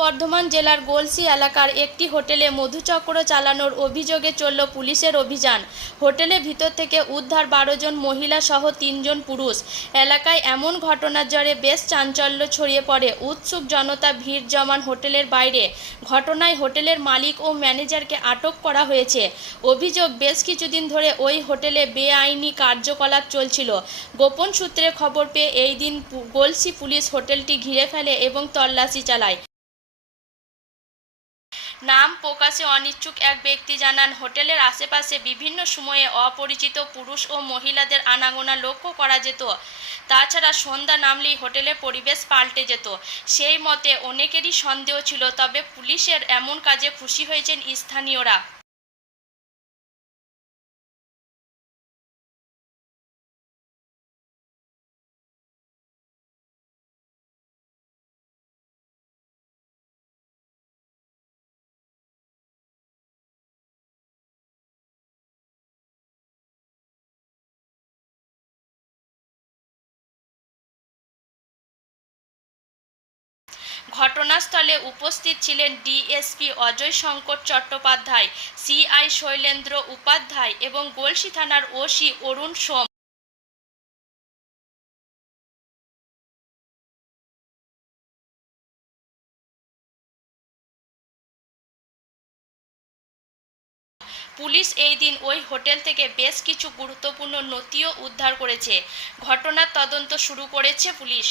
বর্ধমান জেলার গলসি এলাকার একটি হোটেলে মধুচক্র চালানোর অভিযোগে চলল পুলিশের অভিযান। হোটেলের ভিতর থেকে উদ্ধার 12 জন মহিলা সহ 3 জন পুরুষ। এলাকায় এমন ঘটনার জেরে বেশ চাঞ্চল্য ছড়িয়ে পড়ে। উৎসুক জনতা ভিড় জমান হোটেলের বাইরে। ঘটনায় হোটেলের মালিক ও ম্যানেজারকে আটক করা হয়েছে। অভিযোগ, বেশ কিছুদিন ধরে ওই হোটেলে বেআইনি কার্যকলাপ চলছিল। গোপন সূত্রে খবর পেয়ে এই দিন গলসি পুলিশ হোটেলটি ঘিরে ফেলে এবং তল্লাশি চালায়। নাম প্রকাশে অনিচ্ছুক এক ব্যক্তি জানান, হোটেলের আশেপাশে বিভিন্ন সময়ে অপরিচিত পুরুষ ও মহিলাদের আনাগোনা লক্ষ্য করা যেত। তাছাড়া সন্ধ্যা নামলেই হোটেলের পরিবেশ পাল্টে যেত। সেই মতে অনেকেরই সন্দেহ ছিল, তবে পুলিশের এমন কাজে খুশি হয়েছেন স্থানীয়রা। ঘটনাস্থলে উপস্থিত ছিলেন ডিএসপি অজয় শঙ্কর চট্টোপাধ্যায়, সিআই শৈলেন্দ্র উপাধ্যায় এবং গলসি থানার ওসি অরুণ সোম। পুলিশ এই দিন ওই হোটেল থেকে বেশ কিছু গুরুত্বপূর্ণ নথিও উদ্ধার করেছে। ঘটনার তদন্ত শুরু করেছে পুলিশ।